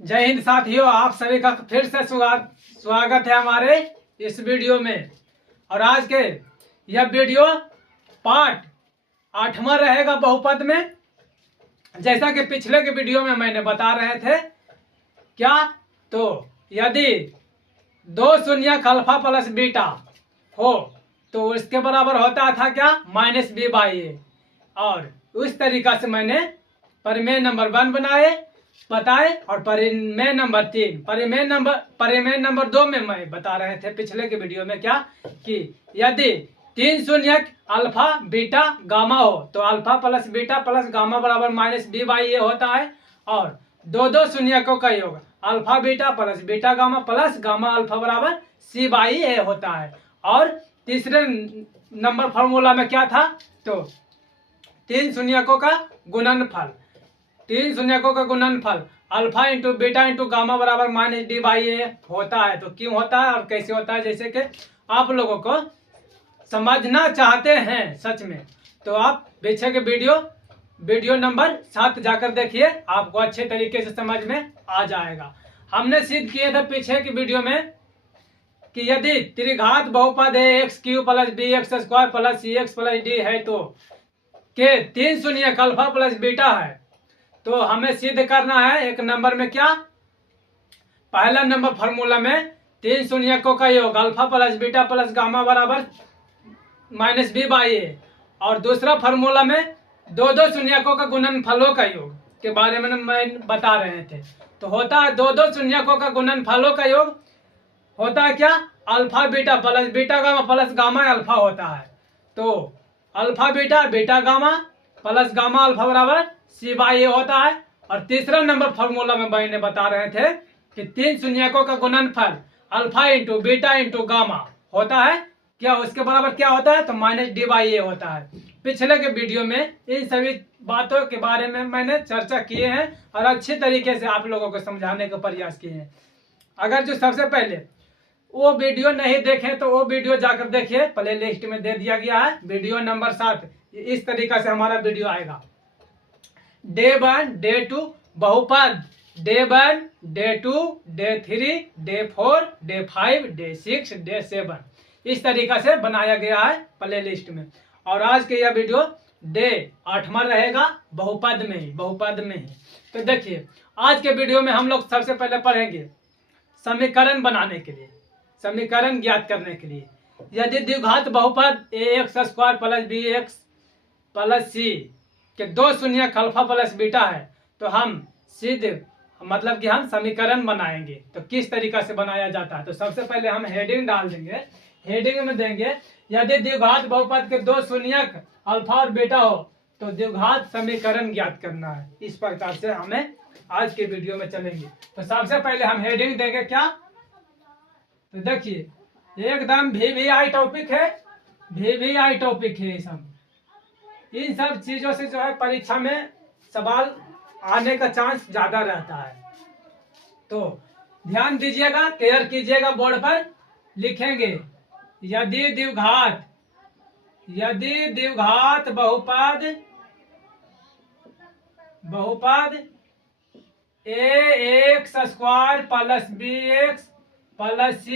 जय हिंद साथियों, आप सभी का फिर से स्वागत है हमारे इस वीडियो में। और आज के यह वीडियो पार्ट 8वां रहेगा बहुपद में। जैसा कि पिछले के वीडियो में मैंने बता रहे थे क्या, तो यदि दो शून्यक अल्फा प्लस बीटा हो तो इसके बराबर होता था क्या, -b/a। और उस तरीका से मैंने परिमेय नंबर 1 बताए और परिमेय नंबर 3, परिमेय नंबर 2 में मैं बता रहे थे पिछले के वीडियो में क्या, कि यदि 3 शून्यक अल्फा बीटा गामा हो तो alpha plus beta plus gamma बराबर -b/a होता है। और दो शून्यकों का योग alpha beta plus beta gamma plus gamma alpha बराबर c/a होता है। और तीसरे नंबर फॉर्मूला में क्या था, तो 3 शून्यकों का गुणनफल alpha into beta into gamma बराबर -d/a होता है। तो क्यों होता है और कैसे होता है, जैसे कि आप लोगों को समझना चाहते हैं सच में, तो आप पीछे के वीडियो नंबर 7 जाकर देखिए, आपको अच्छे तरीके से समझ में आ जाएगा। हमने सिद्ध किए थे पीछे की वीडियो में कि यदि त्रिघात बहुपद है x³ + bx² + cx + d है तो के 3 शून्यक अल्फा प्लस बीटा है, तो हमें सिद्ध करना है एक नंबर में क्या, पहला नंबर फॉर्मूला में 3 शून्यकों का योग alpha plus beta plus gamma बराबर -b/a। और दूसरा फॉर्मूला में दो शून्यकों का गुणनफलों का योग के बारे में मैं बता रहे थे। तो होता है दो शून्यकों का गुणनफलों का योग होता है क्या, alpha beta plus beta gamma plus gamma alpha होता है। तो alpha beta beta gamma plus gamma alpha बराबर c/a होता है। और तीसरा नंबर फॉर्मूला में मैंने बता रहे थे कि 3 शून्यकों का गुणनफल alpha into beta into gamma होता है क्या, उसके बराबर क्या होता है, तो -d/a होता है। पिछले के वीडियो में इन सभी बातों के बारे में मैंने चर्चा किए हैं और अच्छे तरीके से आप लोगों को समझाने का प्रयास किए हैं। अगर जो सबसे पहले वो वीडियो नहीं देखें तो वो वीडियो जाकर देखिए, प्ले लिस्ट में दे दिया गया है, वीडियो नंबर 7। इस तरीका से हमारा वीडियो आएगा। डे 1 डे 2 बहुपद, day 1 day 2 day 3 day 4 day 5 day 6 day 7 इस तरीका से बनाया गया है प्ले लिस्ट में। और आज के यह वीडियो डे 8वां रहेगा बहुपद में ही। तो देखिए, आज के वीडियो में हम लोग सबसे पहले पढ़ेंगे समीकरण बनाने के लिए, समीकरण ज्ञात करने के लिए। यदि द्विघात बहुपद ax² + bx + c के 2 शून्यक अल्फा प्लस बीटा है तो हम मतलब कि हम समीकरण बनाएंगे। तो किस तरीका से बनाया जाता है, तो सबसे पहले हम हेडिंग डाल देंगे। हेडिंग में देंगे यदि द्विघात बहुपद के 2 शून्यक अल्फा और बीटा हो तो द्विघात समीकरण ज्ञात करना है। इस प्रकार से हमें आज के वीडियो में चलेंगे। तो सबसे पहले हम हेडिंग देंगे क्या, तो देखिए एकदम VVI टॉपिक है। इन सब चीजों से जो है परीक्षा में सवाल आने का चांस ज्यादा रहता है। तो ध्यान दीजिएगा, क्लियर कीजिएगा, बोर्ड पर लिखेंगे यदि द्विघात बहुपद ax² + bx + c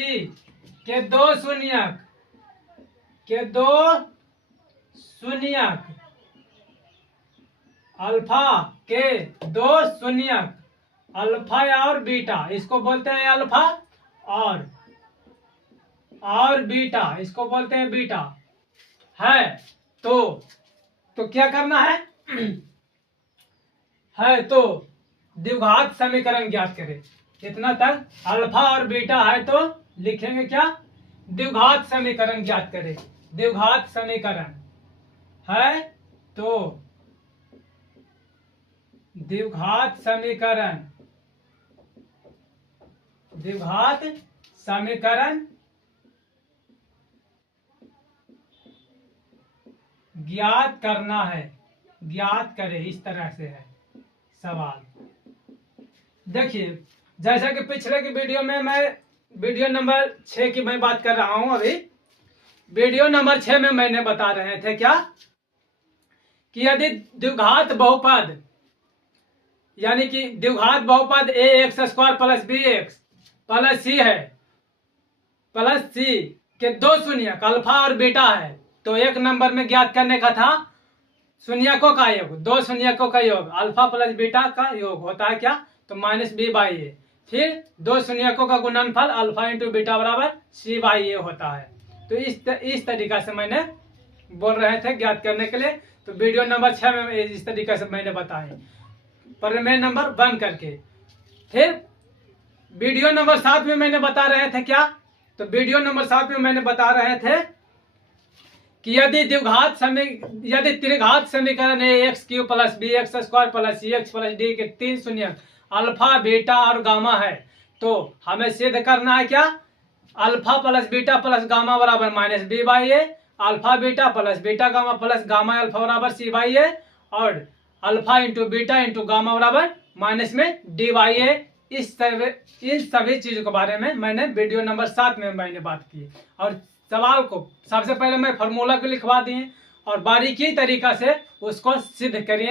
के 2 शून्यक अल्फा के 2 शून्यक अल्फा और बीटा, इसको बोलते हैं अल्फा, और बीटा इसको बोलते हैं बीटा है। तो क्या करना है तो द्विघात समीकरण ज्ञात करें। कितना तक, अल्फा और बीटा है तो लिखेंगे क्या, द्विघात समीकरण ज्ञात करें। द्विघात समीकरण है तो द्विघात समीकरण ज्ञात करना है, ज्ञात करें, इस तरह से है सवाल। देखिए जैसा कि पिछले की वीडियो में मैं वीडियो नंबर 6 की मैं बात कर रहा हूं, अभी वीडियो नंबर 6 में मैंने बता रहे थे क्या, कि यदि द्विघात बहुपद यानी कि द्विघात बहुपद A X square plus B X plus C है, प्लस सी के दो शून्यक अल्फा और बीटा है। तो एक नंबर में ज्ञात करने का था शून्यकों का योग, दो शून्यकों का योग अल्फा प्लस बीटा का योग होता है क्या, तो माइनस बी बाई ए। फिर दो शून्यकों का गुणनफल अल्फा इंटू बीटा बराबर सी बाई ए होता है। तो इस तरीका से मैंने बोल रहे थे ज्ञात करने के लिए। तो वीडियो नंबर 6 में इस तरीके से मैंने बताए प्रमेय नंबर 1 करके। फिर वीडियो नंबर 7 में मैंने बता रहे थे क्या, तो वीडियो नंबर 7 में मैंने बता रहे थे कि यदि त्रिघात समीकरण है X cube plus B x square plus C X plus D के तीन शून्यक अल्फा बीटा और गामा है, तो हमें सिद्ध करना है क्या, alpha plus beta plus gamma बराबर minus B by A, alpha beta plus beta gamma plus gamma alpha बराबर सी बाई ए, और alpha into beta into gamma बराबर माइनस में डी बाई ए। इन सभी चीजों के बारे में मैंने वीडियो नंबर 7 में मैंने बात की। और सवाल को सबसे पहले मैं फार्मूला को लिखवा दिए और बारीकी तरीका से उसको सिद्ध करे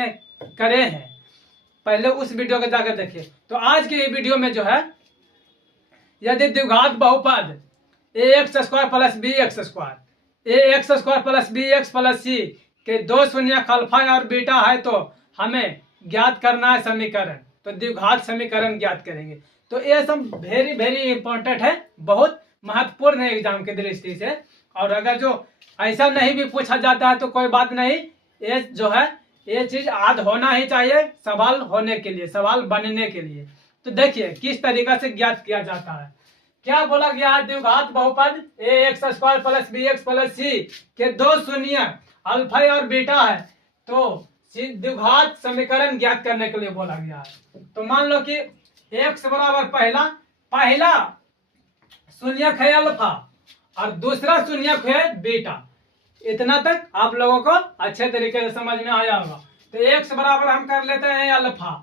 हैं, पहले उस वीडियो को जाकर देखिए। तो आज के ये वीडियो में जो है, यदि द्विघात बहुपद A X square plus B x square A X square plus B X plus C के दो शून्यक अल्फा और बीटा है, तो हमें ज्ञात करना है समीकरण। तो द्विघात समीकरण ज्ञात करेंगे। तो ये सब वेरी वेरी इंपॉर्टेंट है, बहुत महत्वपूर्ण है एग्जाम की दृष्टि से। और अगर जो ऐसा नहीं भी पूछा जाता है तो कोई बात नहीं, ये जो है ये चीज याद होना ही चाहिए सवाल होने के लिए, सवाल बनने के लिए। तो देखिए किस तरीका से ज्ञात किया जाता है। क्या बोला गया है, द्विघात बहुपद A X square plus B X plus C के दो शून्य अल्फा और बीटा है, तो द्विघात समीकरण ज्ञात करने के लिए बोला गया है। तो मान लो कि एक्स बराबर पहला शून्यक है अल्फा और दूसरा शून्यक है बीटा। इतना तक आप लोगों को अच्छे तरीके से समझ में आया होगा। तो एक्स बराबर हम कर लेते हैं अल्फा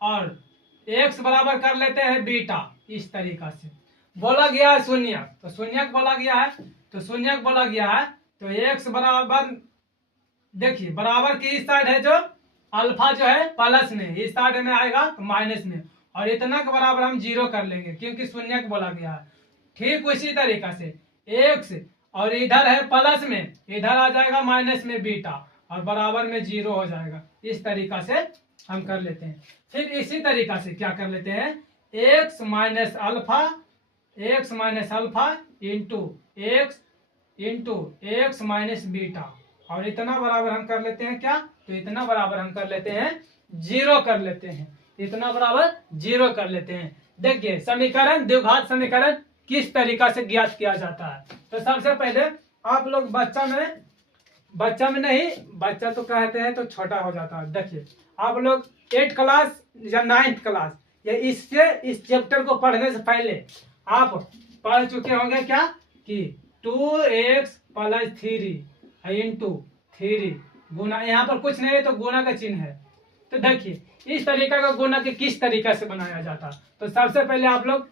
और एक्स बराबर कर लेते हैं बीटा। इस तरीका से बोला गया है शून्यक, तो शून्यक बोला गया है, तो शून्यक बोला गया है। तो एक्स बराबर देखिए बराबर की इस साइड है जो अल्फा जो है प्लस में, इस साइड में आएगा तो माइनस में, और इतना के बराबर हम 0 कर लेंगे क्योंकि शून्यक बोला गया है। ठीक उसी तरीका से एक्स और इधर है प्लस में, इधर आ जाएगा माइनस में बीटा और बराबर में 0 हो जाएगा। इस तरीका से हम कर लेते हैं। फिर इसी तरीका से क्या कर लेते हैं, x minus alpha into x minus beta, और इतना बराबर हम कर लेते हैं क्या, तो इतना बराबर हम कर लेते हैं 0 कर लेते हैं, इतना बराबर 0 कर लेते हैं। देखिए समीकरण द्विघात समीकरण किस तरीका से ज्ञात किया जाता है। तो सबसे पहले आप लोग बच्चा में नहीं, बच्चा तो कहते हैं तो छोटा हो जाता है। देखिए आप लोग 8th क्लास या 9th क्लास या इस चैप्टर को पढ़ने से पहले आप पढ़ चुके होंगे क्या कि 2x प्लस 3 इंटू 3 गुना, यहाँ पर कुछ नहीं है तो गुना का चिन्ह है। तो देखिए इस तरीका का गुना के किस तरीका से बनाया जाता। तो सबसे पहले आप लोग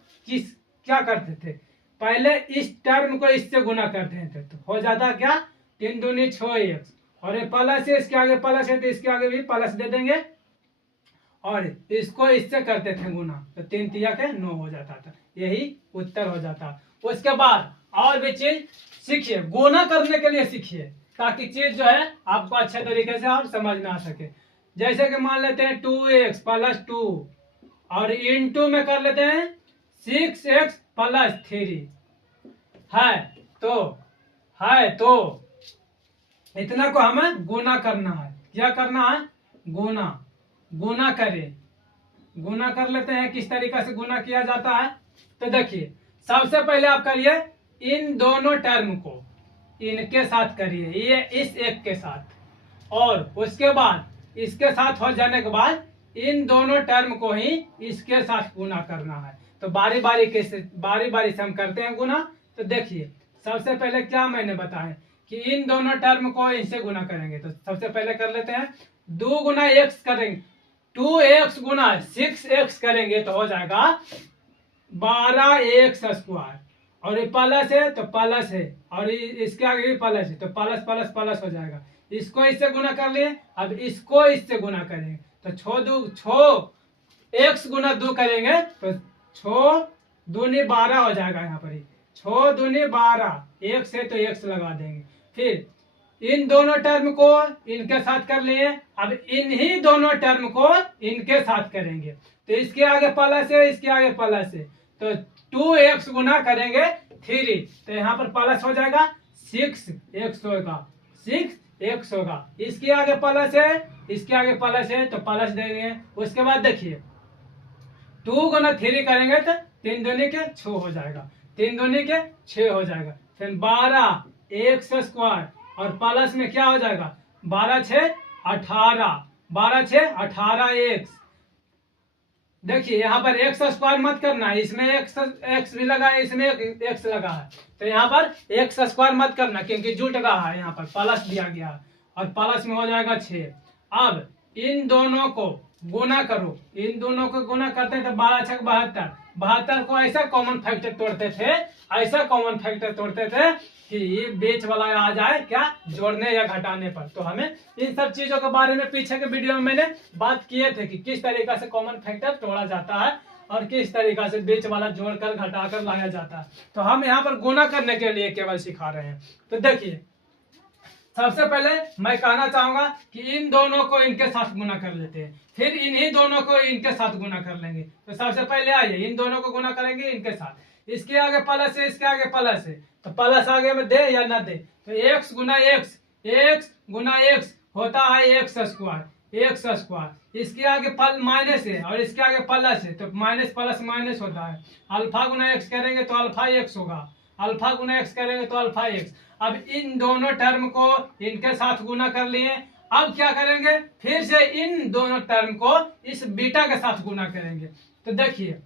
क्या करते थे, पहले इस टर्म को इससे गुना करते थे, तो हो जाता क्या 3 दूनी 6x, और ये प्लस है, इसके आगे प्लस है तो इसके आगे भी प्लस दे देंगे, और इसको इससे करते थे गुना, तो 3 तिया के 9 हो जाता था। यही उत्तर हो जाता। उसके बाद और भी चीज सीखिए, गुना करने के लिए सीखिए ताकि चीज जो है आपको अच्छे तरीके से आप समझ में आ सके। जैसे कि मान लेते हैं 2x प्लस 2 और इंटू में कर लेते हैं 6x प्लस 3 है तो इतना को हमें गुना करना है। क्या करना है, गुना करें, गुना कर लेते हैं। किस तरीका से गुना किया जाता है, तो देखिए सबसे पहले आप करिए इन दोनों टर्म को इनके साथ करिए, ये इस एक के साथ, और उसके बाद इसके साथ हो जाने के बाद इन दोनों टर्म को ही इसके साथ गुना करना है। तो बारी बारी से हम करते हैं गुना। तो देखिए सबसे पहले क्या मैंने बताया कि इन दोनों टर्म को इनसे गुना करेंगे। तो सबसे पहले कर लेते हैं 2 गुना x करेंगे, 2x गुना 6x करेंगे तो हो जाएगा 12x स्क्वायर, और ये प्लस है तो प्लस है, और इसके आगे भी प्लस है तो प्लस प्लस प्लस हो जाएगा। इसको इससे गुना कर लिए, अब इसको इससे गुना करेंगे तो 6 एक्स गुना 2 करेंगे तो 6 दूनी 12 हो जाएगा। यहाँ पर ही 6 दूनी 12, एक से तो एक्स लगा देंगे। फिर इन दोनों टर्म को इनके साथ कर लिए, अब इन्हीं दोनों टर्म को इनके साथ करेंगे। तो इसके आगे प्लस है, इसके आगे प्लस है, तो 2x गुना करेंगे 3, तो यहाँ पर प्लस हो जाएगा 6x होगा, 6x होगा। इसके आगे प्लस है, इसके आगे प्लस है, तो प्लस देंगे। उसके बाद देखिए 2 गुना 3 करेंगे तो 3 दूनी के 6 हो जाएगा, 3 दूनी के 6 हो जाएगा। फिर 12 एक्स स्क्वायर और प्लस में क्या हो जाएगा 12 6 18, 12 6 18 एक्स। देखिए यहाँ पर एक्स स्क्वायर मत करना, इसमें एक्स भी लगा है, इसमें एक्स लगा है, तो यहाँ पर एक्स स्क्वायर मत करना क्योंकि जुट रहा है, यहाँ पर प्लस दिया गया है और प्लस में हो जाएगा 6। अब इन दोनों को गुना करो, इन दोनों को गुना करते हैं तो 12 6 72, 72 को ऐसा कॉमन फैक्टर तोड़ते थे, ऐसा कॉमन फैक्टर तोड़ते थे कि ये बीच वाला आ जाए क्या जोड़ने या घटाने पर। तो हमें इन सब चीजों के बारे में पीछे के वीडियो में मैंने बात किए थे कि किस तरीका से कॉमन फैक्टर तोड़ा जाता है और किस तरीका से बीच वाला जोड़कर घटाकर लाया जाता है। तो हम यहाँ पर गुना करने के लिए केवल सिखा रहे हैं। तो देखिए सबसे पहले मैं कहना चाहूंगा कि इन दोनों को इनके साथ गुना कर लेते हैं, फिर इन्हीं दोनों को इनके साथ गुना कर लेंगे। तो सबसे पहले आइए इन दोनों को गुना करेंगे इनके साथ, इसके आगे प्लस है, इसके आगे प्लस है, तो प्लस आगे में दे या ना दे, तो एक्स गुना एक्स, एक्स गुना एक्स होता है एक्स स्क्वायर, एक्स स्क्वायर। इसके आगे माइनस है और इसके आगे प्लस है, तो माइनस प्लस माइनस होता है। अल्फा गुना एक्स करेंगे तो अल्फा एक्स होगा, अल्फा गुना एक्स करेंगे तो अल्फा एक्स। अब इन दोनों टर्म को इनके साथ गुना कर लिए, अब क्या करेंगे फिर से इन दोनों टर्म को इस बीटा के साथ गुना करेंगे। तो देखिए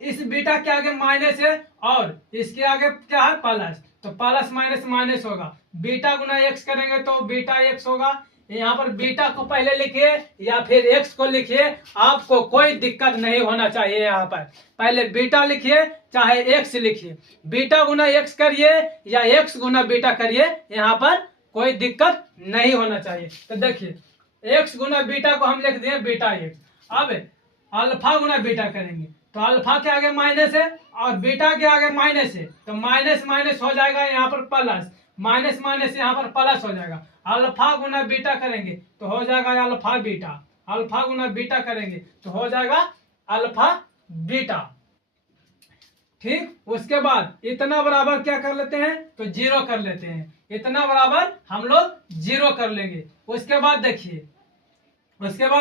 इस बीटा के आगे माइनस है और इसके आगे क्या है प्लस, तो प्लस माइनस माइनस होगा, बीटा गुना एक्स करेंगे तो बीटा एक्स होगा। यहाँ पर बीटा को पहले लिखिए या फिर एक्स को लिखिए, आपको कोई दिक्कत नहीं होना चाहिए। यहाँ पर पहले बीटा लिखिए चाहे एक्स लिखिए, बीटा गुना एक्स करिए या एक्स गुना बीटा करिए, यहाँ पर कोई दिक्कत नहीं होना चाहिए। तो देखिए एक्स गुना बीटा को हम लिख दिए बीटा एक्स। अब अल्फा गुना बीटा करेंगे तो अल्फा के आगे माइनस है और बीटा के आगे माइनस है, तो माइनस माइनस हो जाएगा यहाँ पर प्लस, माइनस माइनस यहाँ पर प्लस हो जाएगा। अल्फा गुना बीटा करेंगे तो हो जाएगा अल्फा बीटा, अल्फा गुना बीटा करेंगे तो हो जाएगा अल्फा बीटा। ठीक, उसके बाद इतना बराबर क्या कर लेते हैं तो 0 कर लेते हैं, इतना बराबर हम लोग 0 कर लेंगे। उसके बाद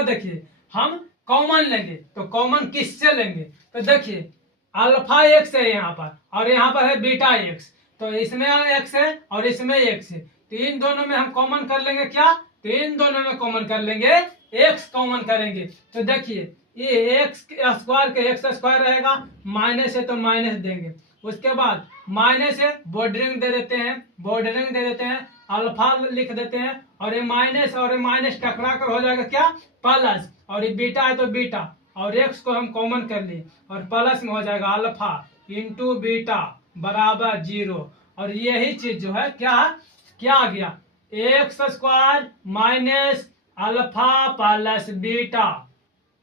देखिए हम कॉमन लेंगे, तो कॉमन किससे लेंगे, तो देखिए अल्फा एक्स है यहाँ पर और यहाँ पर है बीटा एक्स, तो इसमें एक्स है और इसमें एक्स है, तो इन दोनों में हम कॉमन कर लेंगे क्या, तो इन दोनों में कॉमन कर लेंगे एक्स कॉमन करेंगे। तो देखिए ये एक्स स्क्वायर के एक्स स्क्वायर रहेगा, माइनस है तो माइनस देंगे। उसके बाद माइनस है बॉर्डरिंग दे देते हैं, बॉर्डरिंग दे देते हैं, अल्फा लिख देते हैं और ये माइनस टकरा कर हो जाएगा क्या प्लस, और ये बीटा है तो बीटा और एक्स को हम कॉमन कर लिए और प्लस में हो जाएगा अल्फा इंटू बीटा बराबर 0। और यही चीज जो है क्या आ गया x square minus alpha plus beta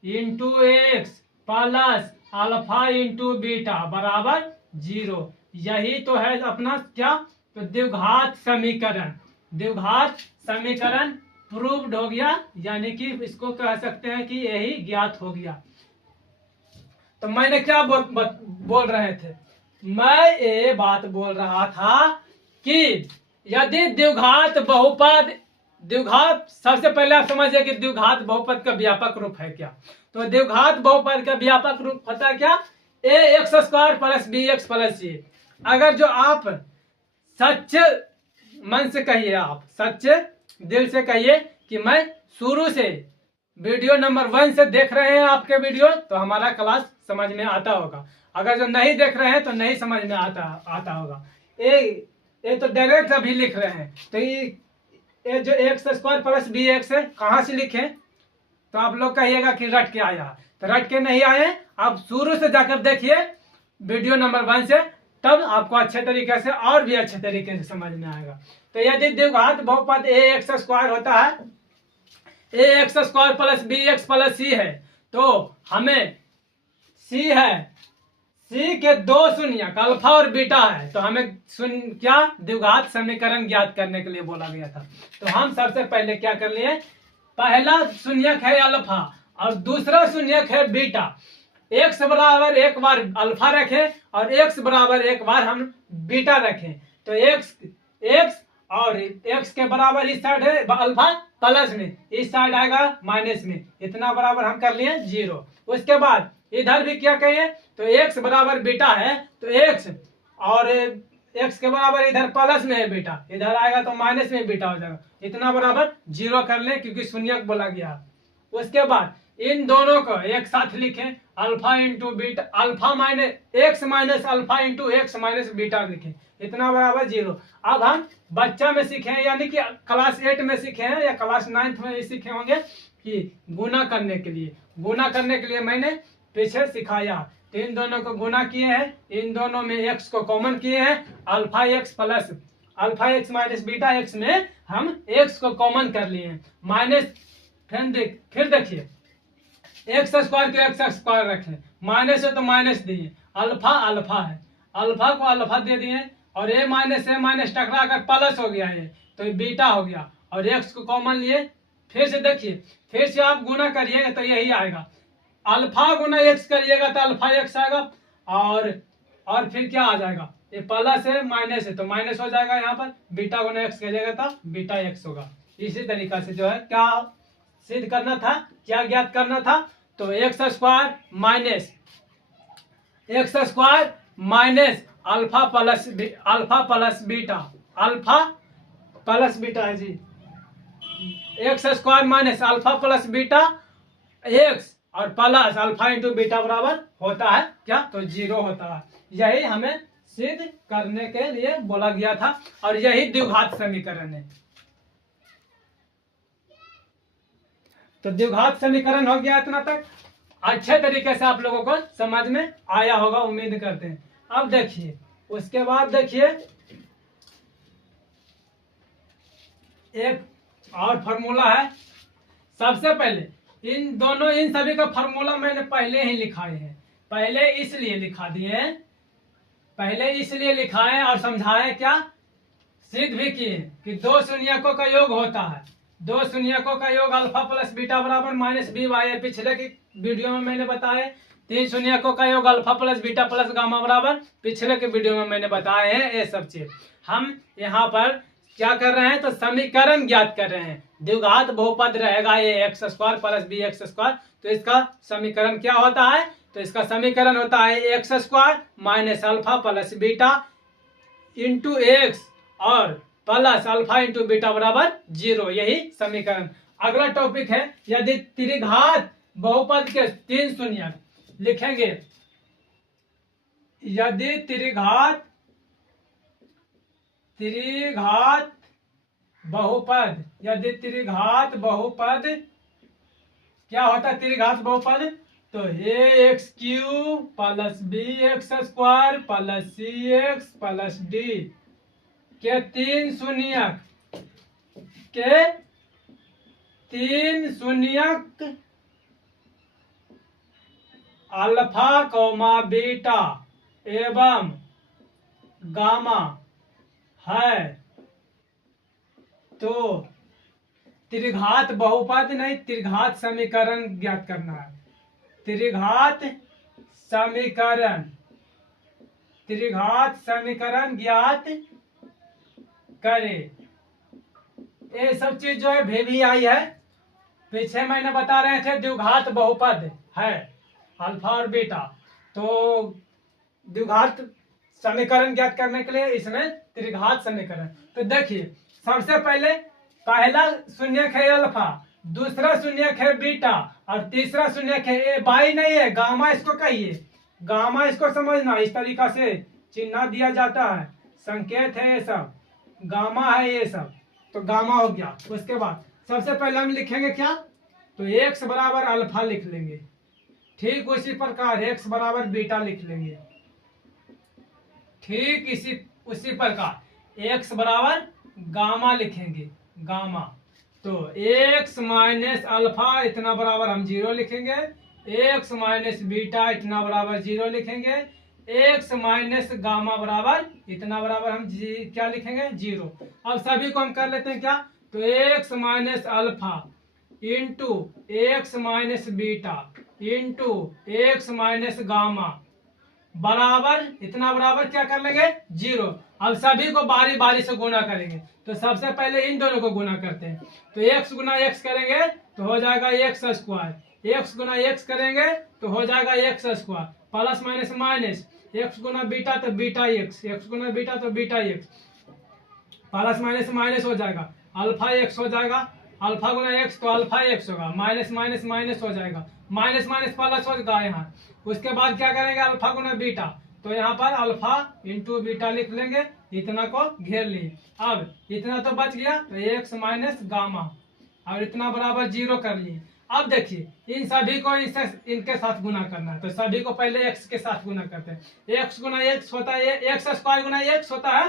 into x plus alpha into beta बराबर 0। यही तो है अपना क्या, तो द्विघात समीकरण, द्विघात समीकरण प्रूव्ड हो गया, यानी कि इसको कह सकते हैं कि यही ज्ञात हो गया। तो मैंने क्या बोल रहे थे, मैं ये बात बोल रहा था कि यदि द्विघात बहुपद, द्विघात सबसे पहले आप समझिए कि द्विघात बहुपद का व्यापक रूप है क्या, तो द्विघात बहुपद का व्यापक रूप होता है क्या, A X square plus B X plus C. अगर जो आप सच्चे मन से कहिए, आप सच्चे दिल से कहिए कि मैं शुरू से वीडियो नंबर 1 से देख रहे हैं आपके वीडियो, तो हमारा क्लास समझ में आता होगा। अगर जो नहीं देख रहे हैं तो नहीं समझ में आता होगा। ये तो डायरेक्ट अभी लिख रहे हैं, तो ये जो x square plus B x है कहाँ से लिखे, तो आप लोग कहिएगा कि रट के आया, तो रट के नहीं आए, आप शुरू से जाकर देखिए वीडियो नंबर 1 से, तब आपको अच्छे तरीके से और भी अच्छे तरीके से समझ में आएगा। तो यदि द्विघात बहुपद ए एक्स स्क्वायर होता है, A X square plus B X plus C है, तो हमें सी है, सी के दो शून्यक अल्फा और बीटा है, तो हमें क्या द्विघात समीकरण ज्ञात करने के लिए बोला गया था। तो हम सबसे पहले क्या कर लिए, पहला शून्यक है अल्फा और दूसरा शून्यक है बीटा। एक्स बराबर एक बार अल्फा रखें और एक्स बराबर एक बार हम बीटा रखें, तो एक्स और एक्स के बराबर इस साइड है अल्फा प्लस में, इस साइड आएगा माइनस में, इतना बराबर हम कर लिए 0। उसके बाद इधर भी क्या कहें, तो एक्स बराबर बीटा है, तो एक्स और एक्स के बराबर इधर प्लस में है बीटा, इधर आएगा तो माइनस में बीटा हो जाएगा, इतना बराबर 0 कर ले क्योंकि शून्यक बोला गया। उसके बाद इन दोनों को एक साथ लिखें, alpha into beta, alpha minus x minus alpha into x minus beta लिखें, इतना बराबर 0। अब हम बच्चा में सीखे हैं, यानी कि क्लास 8 में सीखे हैं या क्लास 9 में सीखे होंगे कि गुना करने के लिए मैंने पीछे सिखाया, तो इन दोनों को गुना किए हैं, इन दोनों में एक्स को कॉमन किए हैं, alpha x plus alpha x minus beta x में हम एक्स को कॉमन कर लिए हैं, माइनस फिर देखिए एक्स स्क्वायर के एक्स स्क्वायर रखें, माइनस है तो माइनस दिए, अल्फा है, अल्फा को अल्फा दे दिए और ए माइनस टकरा कर प्लस हो गया है, तो ये बीटा हो गया और एक्स को कॉमन लिए। फिर से देखिए, फिर से आप गुना करिएगा तो यही आएगा, अल्फा गुना एक्स करिएगा तो अल्फा एक्स आएगा और फिर क्या आ जाएगा, ये प्लस है माइनस है तो माइनस हो जाएगा, यहाँ पर बीटा गुना एक्स करिएगा तो बीटा एक्स होगा। इसी तरीका से जो है क्या सिद्ध करना था, क्या ज्ञात करना था, तो X square minus alpha plus beta है जी, X square minus alpha plus beta X और प्लस अल्फा इंटू बीटा बराबर होता है क्या, तो 0 होता है। यही हमें सिद्ध करने के लिए बोला गया था और यही द्विघात समीकरण है। तो द्विघात समीकरण हो गया, इतना तक अच्छे तरीके से आप लोगों को समझ में आया होगा, उम्मीद करते हैं। अब देखिए, उसके बाद देखिए एक और फॉर्मूला है। सबसे पहले इन सभी का फॉर्मूला मैंने पहले ही लिखाए हैं, पहले इसलिए लिखाए और समझाए, क्या सिद्ध भी किए कि दो शून्यकों का योग होता है, दो शून्यकों का योग अल्फा प्लस बीटा बराबर माइनस बी वाई है, पिछले की वीडियो में मैंने बताया। तीन शून्यकों का योग alpha plus beta plus gamma बराबर, पिछले के वीडियो में मैंने बताए हैं ये सब चीज। हम यहाँ पर क्या कर रहे हैं, तो समीकरण ज्ञात कर रहे हैं। द्विघात बहुपद रहेगा ये x square plus B x square, तो इसका समीकरण क्या होता है, तो इसका समीकरण होता है x square minus alpha plus beta into x और प्लस अल्फा इंटू बीटा बराबर 0, यही समीकरण। अगला टॉपिक है, यदि त्रिघात बहुपद के तीन शून्यक लिखेंगे, यदि त्रिघात बहुपद, यदि त्रिघात बहुपद क्या होता है, त्रिघात बहुपद तो A X cube plus B x square plus C X plus D के तीन शून्यक अल्फा कौमा बीटा एवं गामा है, तो त्रिघात बहुपद नहीं, त्रिघात समीकरण ज्ञात करना है। त्रिघात समीकरण ज्ञात करें। ये सब चीज जो है भी आई है, पीछे मैंने बता रहे थे द्विघात बहुपद है अल्फा और बीटा, तो द्विघात समीकरण ज्ञात करने के लिए इसमें त्रिघात समीकरण। तो देखिए, सबसे पहले पहला शून्यक है अल्फा, दूसरा शून्यक है बीटा और तीसरा शून्यक है ए, बाई नहीं है गामा, इसको कहिए गामा, इसको समझना, इस तरीका से चिन्ह दिया जाता है, संकेत है ये सब, गामा है ये सब, तो गामा हो गया। उसके बाद सबसे पहले हम लिखेंगे क्या, तो एक्स बराबर अल्फा लिख लेंगे, ठीक उसी प्रकार एक्स बराबर बीटा लिख लेंगे, ठीक उसी प्रकार एक्स बराबर गामा लिखेंगे, गामा तो एक्स माइनस अल्फा इतना बराबर हम 0 लिखेंगे, एक्स माइनस बीटा इतना बराबर 0 लिखेंगे, एक्स माइनस गामा बराबर इतना बराबर हम क्या लिखेंगे 0। अब सभी को हम कर लेते हैं क्या, तो x minus alpha into x minus beta into x minus gamma बराबर इतना बराबर क्या कर लेंगे 0। अब सभी को बारी बारी से गुना करेंगे, तो सबसे पहले इन दोनों को गुना करते हैं। तो x गुना x करेंगे तो हो जाएगा एक्स स्क्वायर, x गुना x करेंगे तो हो जाएगा x square, plus minus minus x गुना बीटा तो बीटा x गुना बीटा तो beta x, plus minus minus हो जाएगा अल्फा x हो जाएगा, अल्फा गुना x तो अल्फा x होगा, माइनस माइनस माइनस हो जाएगा, माइनस माइनस प्लस होगा यहाँ। उसके बाद क्या करेंगे अल्फा गुना बीटा, तो यहाँ पर अल्फा इंटू बीटा लिख लेंगे, इतना को घेर लिए। अब इतना तो बच गया, तो एक्स माइनस गामा और इतना बराबर 0 कर लिए। अब देखिए इन सभी को इनके साथ गुना करना है, तो सभी को पहले x के साथ गुना करते हैं। x गुना x होता है एक्स स्क्वायर गुना x होता है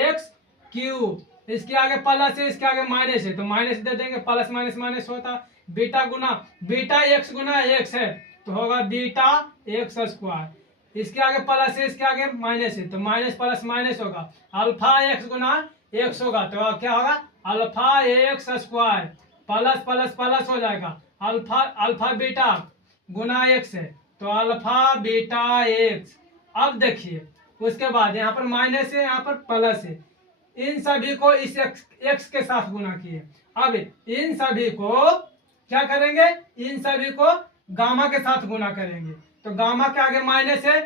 एक्स क्यूब, इसके आगे प्लस है इसके आगे माइनस है तो माइनस दे देंगे, प्लस माइनस माइनस होता है। बीटा गुना बीटा x गुना x है तो होगा बीटा एक्स स्क्वायर, इसके आगे प्लस है इसके आगे माइनस है तो माइनस प्लस माइनस होगा, अल्फा x गुना x होगा तो क्या होगा alpha x square, plus plus plus हो जाएगा, अल्फा अल्फा बीटा गुना x है तो अल्फा बीटा x। अब देखिए उसके बाद यहाँ पर माइनस है यहाँ पर प्लस है, इन सभी को इस x के साथ गुना किए। अब इन सभी को क्या करेंगे, इन सभी को गामा के साथ गुना करेंगे, तो गामा के आगे माइनस है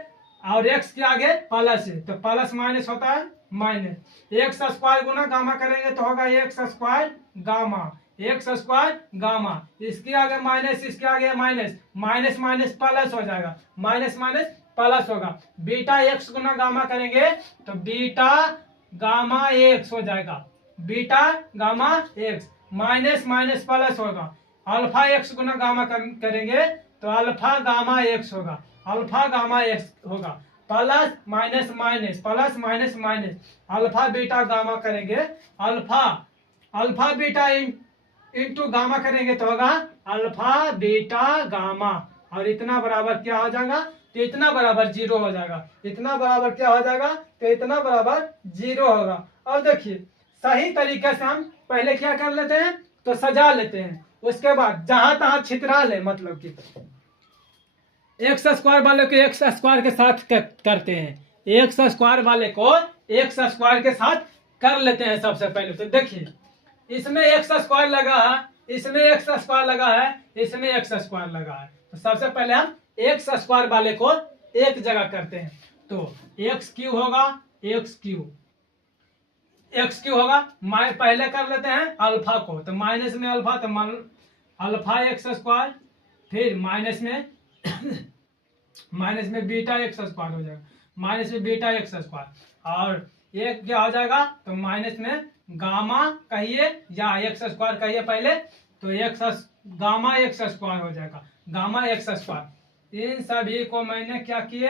और x के आगे प्लस है तो प्लस माइनस होता है माइनस, एक्स स्क्वायर गुना गामा करेंगे तो होगा x square gamma, x square gamma, इसके आगे माइनस इसके आगे माइनस, माइनस माइनस प्लस हो जाएगा, माइनस माइनस प्लस होगा। बीटा एक्स गुना गामा करेंगे तो बीटा गामा एक्स हो जाएगा, beta gamma x, minus minus plus होगा, अल्फा एक्स गुना गामा करेंगे तो अल्फा गामा एक्स होगा, अल्फा गामा एक्स होगा, plus minus minus plus minus minus, alpha beta gamma करेंगे, alpha alpha beta into gamma करेंगे तो होगा अल्फा बीटा गामा, और इतना बराबर क्या हो जाएगा, तो इतना बराबर 0 हो जाएगा, इतना बराबर क्या हो जाएगा, तो इतना बराबर 0 होगा। और देखिए सही तरीके से हम पहले क्या कर लेते हैं, तो सजा लेते हैं, उसके बाद जहां तहां छितरा ले, मतलब कि एक्स स्क्वायर वाले को एक्स स्क्वायर के साथ करते हैं, एक्स स्क्वायर वाले को एक्स स्क्वायर के साथ कर लेते हैं सबसे पहले। तो देखिए इसमें एक्स स्क्वायर लगा है, इसमें एक्स स्क्वायर लगा है, इसमें एक्स स्क्वायर लगा है, तो सबसे पहले हम एक्स स्क्वायर वाले को एक जगह करते हैं, तो एक्स क्यू होगा, एक्स क्यू एक्स क्यू होगा, पहले कर लेते हैं अल्फा को, तो माइनस में अल्फा तो अल्फा एक्स स्क्वायर, फिर माइनस में बीटा एक्स स्क्वायर हो जाएगा, माइनस में बीटा एक्स स्क्वायर, और एक क्या हो जाएगा, तो माइनस में गामा कहिए या एक्स स्क्वायर कहिए पहले, तो एक्स गामा एक्स स्क्वायर हो जाएगा, गामा एक्स स्क्वायर। इन सभी को मैंने क्या किए,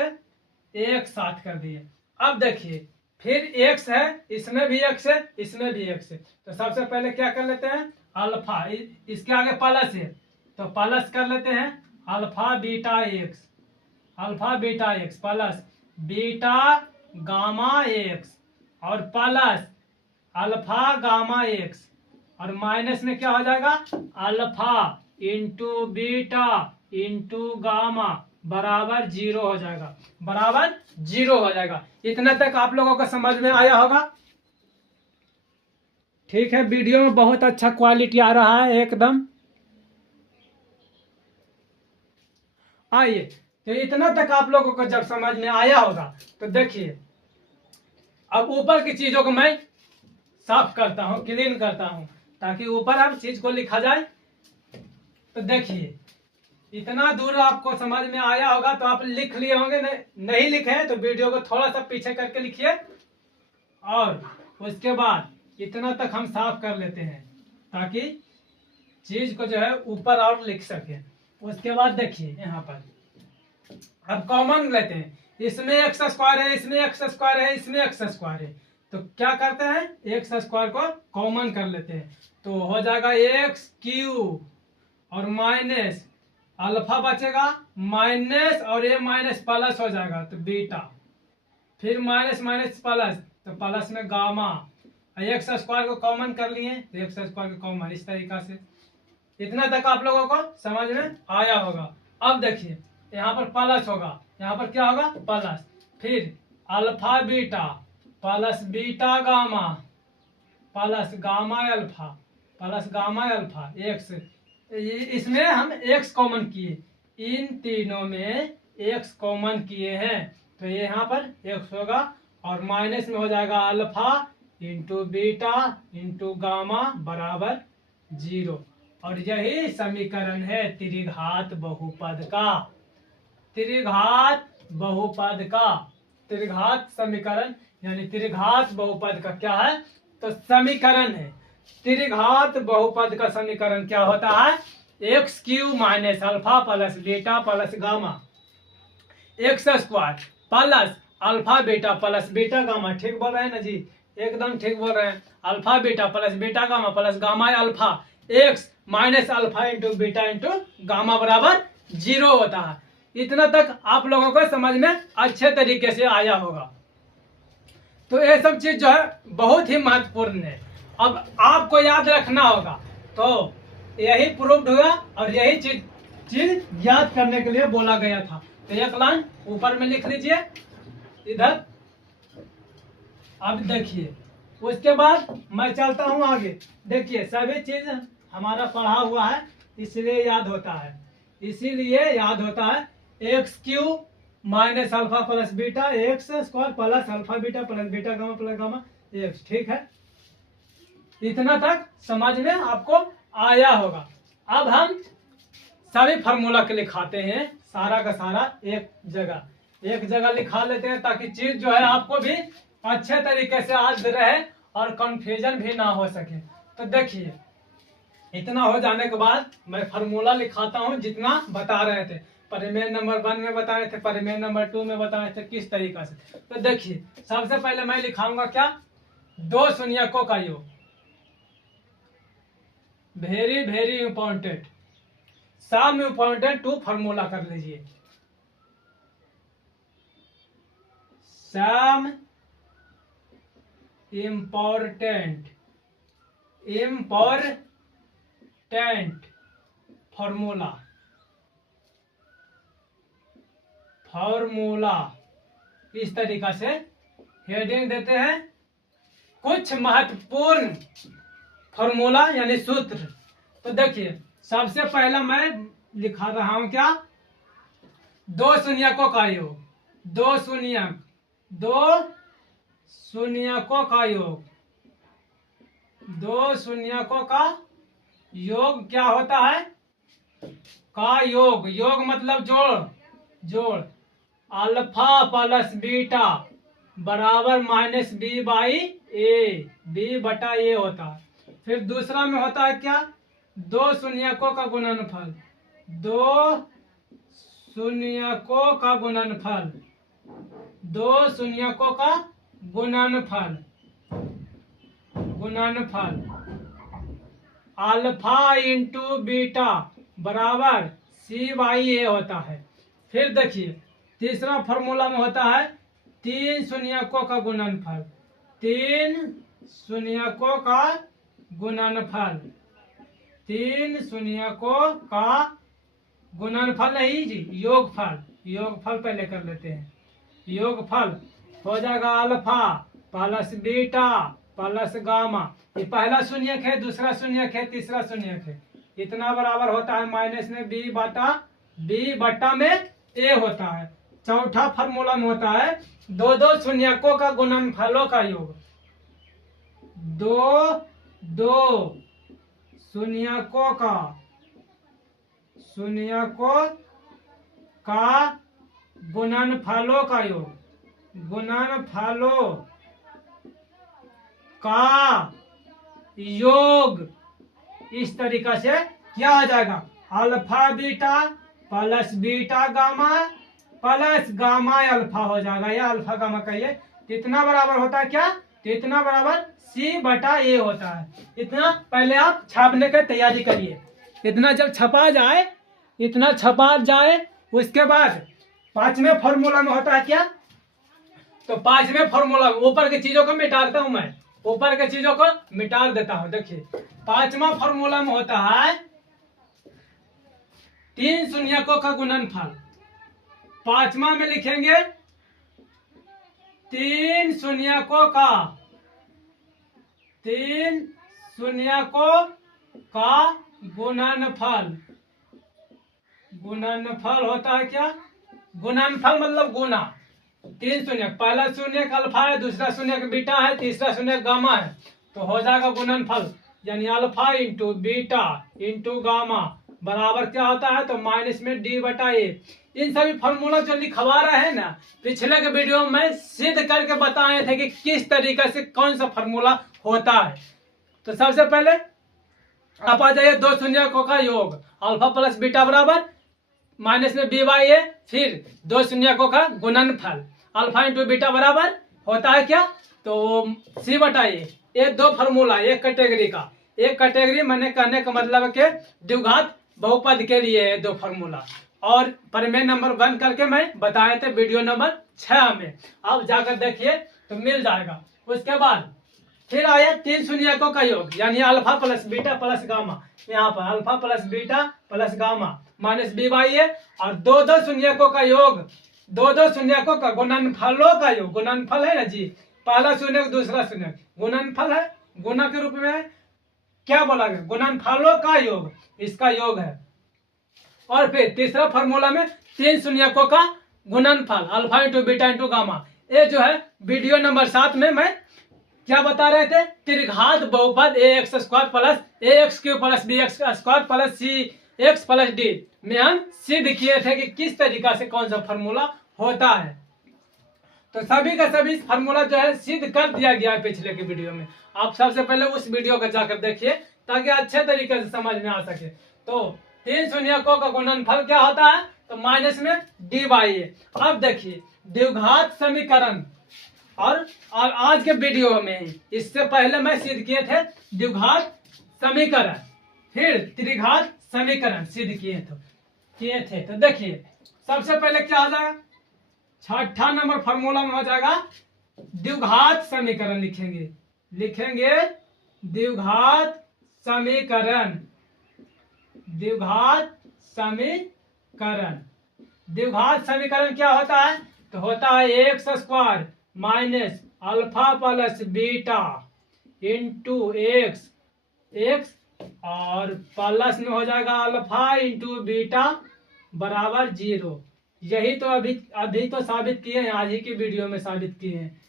एक साथ कर दिए। अब देखिए फिर एक्स है, इसमें भी एक्स है, इसमें भी एक्स है, तो सबसे पहले क्या कर लेते हैं अल्फा, इसके आगे प्लस है तो प्लस कर लेते हैं, alpha beta x, alpha beta x plus beta gamma x और प्लस अल्फा गामा एक्स, और माइनस में क्या हो जाएगा alpha into beta into gamma बराबर 0 हो जाएगा, बराबर 0 हो जाएगा। इतना तक आप लोगों को समझ में आया होगा। ठीक है, वीडियो में बहुत अच्छा क्वालिटी आ रहा है एकदम। आइए, तो इतना तक आप लोगों को जब समझ में आया होगा तो देखिए अब ऊपर की चीजों को मैं साफ करता हूं, क्लीन करता हूं, ताकि ऊपर अब चीज को लिखा जाए। तो देखिए इतना दूर आपको समझ में आया होगा तो आप लिख लिए होंगे, नहीं लिखे हैं तो वीडियो को थोड़ा सा पीछे करके लिखिए, और उसके बाद इतना तक हम साफ कर लेते हैं ताकि चीज को जो है ऊपर और लिख सके। उसके बाद देखिए यहाँ पर अब कॉमन लेते हैं, इसमें एक्स स्क्वायर है, इसमें एक्स स्क्वायर है, इसमें एक्स स्क्वायर है, तो क्या करते हैं, एक्स स्क्वायर को कॉमन कर लेते हैं, तो हो जाएगा एक्स क्यूब और माइनस अल्फा बचेगा माइनस, और ये माइनस प्लस हो जाएगा तो बीटा, फिर माइनस माइनस प्लस तो प्लस में गामा, एक्स स्क्वायर को कॉमन कर लिए तो एक्स स्क्वायर को कॉमन, इस तरीका से। इतना तक आप लोगों को समझ में आया होगा। अब देखिए यहाँ पर प्लस होगा, यहाँ पर क्या होगा प्लस, फिर alpha beta plus beta gamma plus gamma alpha plus gamma alpha x, इसमें हम एक्स कॉमन किए, इन तीनों में एक्स कॉमन किए हैं तो ये यहाँ पर एक्स होगा, और माइनस में हो जाएगा alpha into beta into gamma बराबर 0। और यही समीकरण है त्रिघात बहुपद का, त्रिघात बहुपद का, त्रिघात समीकरण यानी त्रिघात बहुपद का क्या है, तो समीकरण है। त्रिघात बहुपद का समीकरण क्या होता है, x cube minus alpha plus beta plus gamma x square plus alpha beta plus beta gamma, ठीक बोल रहे हैं ना जी, एकदम ठीक बोल रहे हैं। Alpha beta plus beta gamma plus gamma alpha x minus alpha into beta into gamma बराबर 0 होता है। इतना तक आप लोगों को समझ में अच्छे तरीके से आया होगा। तो ये सब चीज जो है बहुत ही महत्वपूर्ण है, अब आपको याद रखना होगा। तो यही प्रूव्ड हुआ और यही चीज याद करने के लिए बोला गया था। तो एक लाइन ऊपर में लिख लीजिए इधर। अब देखिए उसके बाद मैं चलता हूं आगे। देखिए सभी चीज हमारा पढ़ा हुआ है इसलिए याद होता है, इसीलिए याद होता है। X cube minus alpha plus beta x square plus alpha beta plus beta gamma x, ठीक है। इतना तक समझ में आपको आया होगा। अब हम सभी फार्मूला के लिखाते हैं, सारा का सारा एक जगह लिखा लेते हैं ताकि चीज जो है आपको भी अच्छे तरीके से याद रहे और कंफ्यूजन भी ना हो सके। तो देखिए इतना हो जाने के बाद मैं फार्मूला लिखाता हूं जितना बता रहे थे, परिमेय नंबर 1 में बता रहे थे, परिमेय नंबर 2 में बता रहे थे किस तरीका से। तो देखिए सबसे पहले मैं लिखाऊंगा क्या, दो शून्यकों का योग, very very important, sum important two formula कर लीजिए। सम इम्पोर्टेंट फॉर्मूला इस तरीका से हेडिंग देते हैं। कुछ महत्वपूर्ण फॉर्मूला यानी सूत्र। तो देखिए सबसे पहला मैं लिखा रहा हूं क्या, दो शून्यकों का योग, दो शून्यकों का योग, दो शून्यकों का योग क्या होता है, का योग, योग मतलब जोड़ अल्फा प्लस बीटा बराबर minus B by a, b बटा ए होता है। फिर दूसरा में होता है क्या, दो शून्यकों का गुणनफल, दो शून्यकों का गुणनफल, दो शून्यकों का गुणनफल अल्फा इंटू बीटा बराबर सी बाई ए होता है। फिर देखिए तीसरा फॉर्मूला में होता है तीन शून्यकों का गुणनफल, तीन शून्यकों का गुणनफल, तीन शून्यकों का गुणनफल नहीं जी, योगफल पहले कर लेते हैं। योगफल हो जाएगा alpha plus beta plus gamma, ये पहला शून्यक है, दूसरा शून्यक है, तीसरा शून्यक है, इतना बराबर होता है माइनस में बी बटा में ए होता है। चौथा फार्मूला में होता है दो शून्यकों का गुणनफलों का योग, दो शून्यकों का गुणनफलों का योग, गुणनफलों का योग इस तरीका से क्या हो जाएगा, alpha beta plus beta gamma plus gamma alpha हो जाएगा, या अल्फा गामा कहिए, कितना बराबर होता है क्या, तो इतना बराबर C/A होता है। इतना पहले आप छापने की तैयारी करिए। इतना जब छपा जाए, इतना छपा जाए, उसके बाद पांचवें फॉर्मूला में होता है क्या, तो पांचवें फॉर्मूला ऊपर की चीजों को मिटा देता हूं मैं, ऊपर की चीजों को मिटा देता हूं। देखिए पांचवा फॉर्मूला में होता है 3 शून्यकों का गुणनफल। पांचवा में लिखेंगे 3 शून्यकों का गुणनफल। गुणनफल होता है क्या, गुणनफल मतलब गुना। 3 शून्य, पहला शून्य अल्फा है, दूसरा शून्य बीटा है, तीसरा शून्य गामा है, तो हो जाएगा गुणनफल, यानी alpha into beta into gamma बराबर क्या होता है, तो माइनस में D/A। इन सभी फॉर्मूला जो लिखवा रहे हैं ना, पिछले के वीडियो में सिद्ध करके बताए थे कि किस तरीके से कौन सा फॉर्मूला होता है। तो सबसे पहले आप आ जाइए 2 शून्यकों का योग, अल्फा प्लस बीटा बराबर माइनस में B/A, फिर 2 शून्यकों का गुणनफल अल्फा इंटू बीटा बराबर होता है क्या, तो C/A। ये 2 फॉर्मूला एक कैटेगरी का, एक कैटेगरी मैंने कहने का मतलब के द्विघात बहुपद के लिए है 2 फॉर्मूला, और प्रमेय नंबर 1 करके मैं बताए थे वीडियो नंबर 6 में, आप जाकर देखिए तो मिल जाएगा। उसके बाद फिर आया 3 शून्यकों का योग, यानी alpha plus beta plus gamma, यहाँ पर alpha plus beta plus gamma minus B/A, और 2 शून्यकों का योग, 2 शून्यकों का गुणनफलों का योग, गुणनफल है ना जी, पहला शून्य दूसरा शून्य गुणनफल है, गुना के रूप में क्या बोला गया, गुणनफलों का योग, इसका योग है। और फिर तीसरा फॉर्मूला में 3 शून्यकों का गुणनफल alpha into beta into gamma. ये जो है वीडियो नंबर 7 में मैं क्या बता रहे थे, त्रिघात बहुपद ax² plus ax³ plus bx² plus cx plus d में हम सिद्ध किए थे कि किस तरीका से कौन सा फॉर्मूला होता है। तो सभी का सभी फॉर्मूला जो है सिद्ध कर दिया गया है पिछले के वीडियो में। आप सबसे पहले उस वीडियो को जाकर देखिए ताकि अच्छे तरीके से समझ में आ सके। तो 3 शून्यकों का गुणनफल क्या होता है, तो माइनस में D/A। अब देखिए द्विघात समीकरण, और आज के वीडियो में इससे पहले मैं सिद्ध किए थे द्विघात समीकरण, फिर त्रिघात समीकरण सिद्ध किए थे। तो देखिए सबसे पहले क्या हो जाएगा, 6ठा नंबर फॉर्मूला में हो जाएगा द्विघात समीकरण। लिखेंगे द्विघात समीकरण। द्विघात समीकरण क्या होता है, तो होता है x² minus alpha plus beta into x और प्लस में हो जाएगा अल्फा इंटू बीटा बराबर 0। यही तो अभी तो साबित किए हैं, आज ही की वीडियो में साबित किए हैं।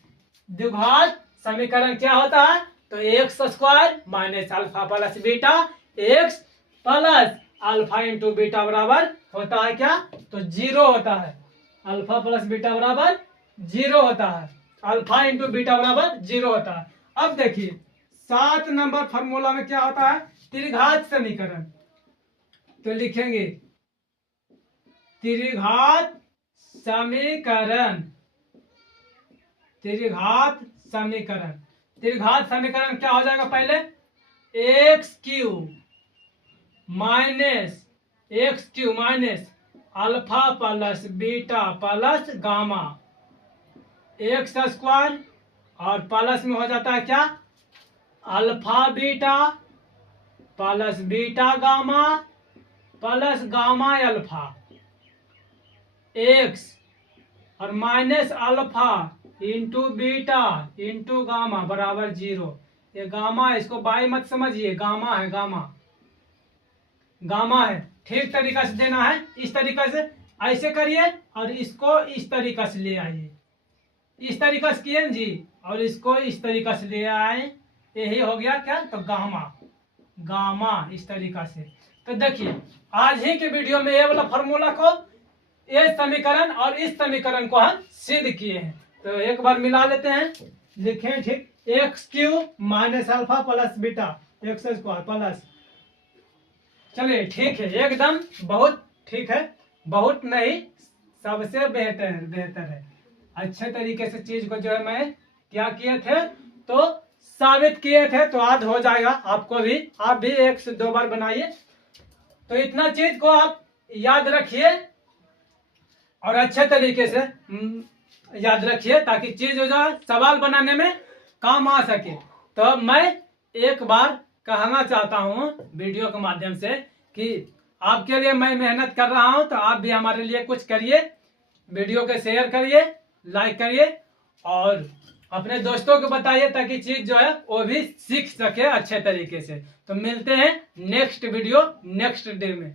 द्विघात समीकरण क्या होता है, तो x² minus alpha plus beta x plus alpha into beta बराबर होता है क्या, तो 0 होता है। अल्फा प्लस बीटा बराबर 0 होता है, अल्फा इंटू बीटा बराबर 0 होता है। अब देखिए 7 नंबर फॉर्मूला में क्या होता है, त्रिघात समीकरण। तो लिखेंगे त्रिघात समीकरण। त्रिघात समीकरण क्या हो जाएगा, पहले x³ minus alpha plus beta plus gamma x² और प्लस में हो जाता है क्या, alpha beta plus beta gamma plus gamma alpha x और minus alpha into beta into gamma बराबर 0। ये गामा है, इसको बाई मत समझिए, गामा है। ठीक तरीका से देना है, इस तरीका से ऐसे करिए और इसको इस तरीका से ले आइए, इस तरीका से किए जी, और इसको इस तरीका से ले आए, यही हो गया क्या, तो गामा इस तरीका से। तो देखिए आज ही के वीडियो में ये वाला फॉर्मूला को, ये समीकरण और इस समीकरण को हम सिद्ध किए हैं। तो एक बार मिला लेते हैं, लिखें ठीक, x³ minus alpha plus beta x² plus, चलिए ठीक है, एकदम बहुत ठीक है, बहुत नहीं सबसे बेहतर है। अच्छे तरीके से चीज को जो है मैं क्या किए थे, तो साबित किए थे, तो आज हो जाएगा आपको भी। आप भी 1 से 2 बार बनाइए। तो इतना चीज को आप याद रखिए और अच्छे तरीके से याद रखिए, ताकि चीज जो है सवाल बनाने में काम आ सके। तो मैं एक बार कहना चाहता हूँ वीडियो के माध्यम से कि आपके लिए मैं मेहनत कर रहा हूँ, तो आप भी हमारे लिए कुछ करिए। वीडियो को शेयर करिए, लाइक करिए और अपने दोस्तों को बताइए, ताकि चीज जो है वो भी सीख सके अच्छे तरीके से। तो मिलते हैं नेक्स्ट वीडियो नेक्स्ट डे में।